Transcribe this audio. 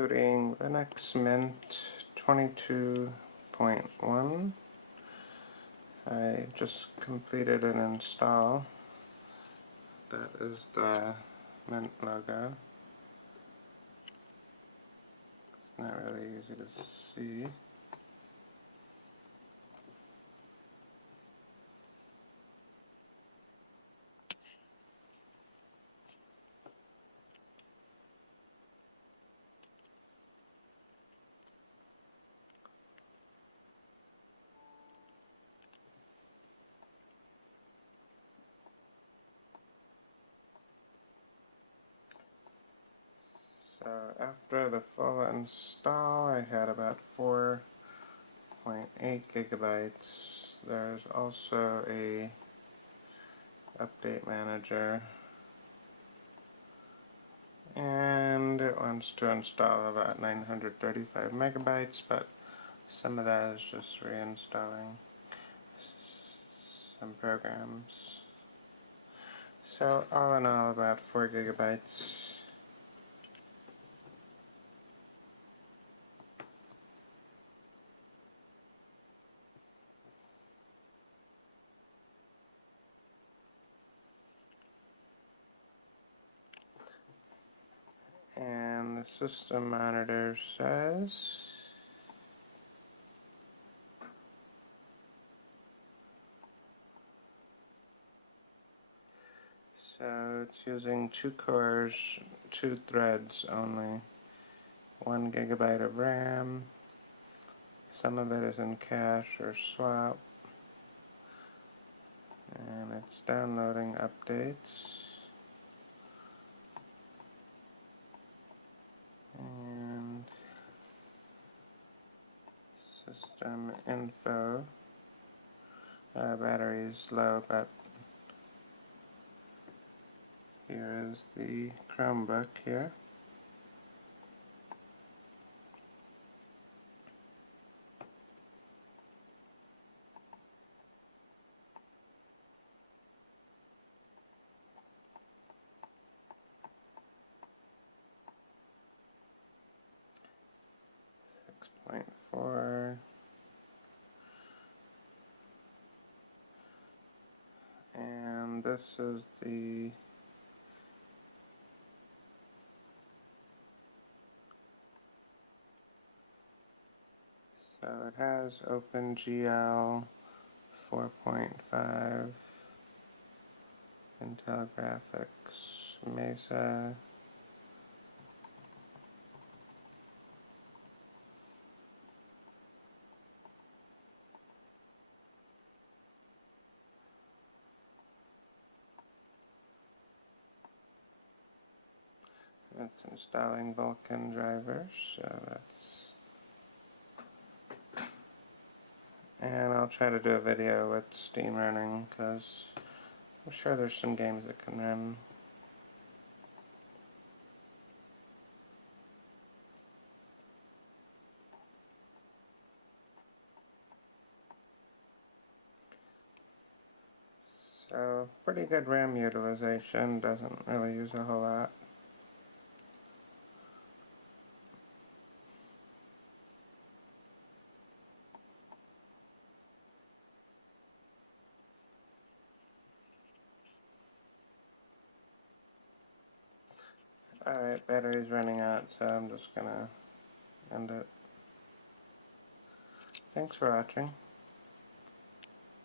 including Linux Mint 22.1. I just completed an install. That is the Mint logo. It's not really easy to see. So after the full install, I had about 4.8 gigabytes. There's also a update manager, and it wants to install about 935 megabytes, but some of that is just reinstalling some programs. So all in all, about 4 gigabytes. And the system monitor says so it's using 2 cores, 2 threads only, 1 gigabyte of RAM. Some of it is in cache or swap, and it's downloading updates. And system info. Battery is low, but here is the Chromebook here. .4, and this is the so it has OpenGL 4.5, Intel Graphics, Mesa. It's installing Vulkan drivers, so that's... And I'll try to do a video with Steam running, because I'm sure there's some games that can run. So, pretty good RAM utilization, doesn't really use a whole lot. Alright, battery's running out, so I'm just gonna end it. Thanks for watching.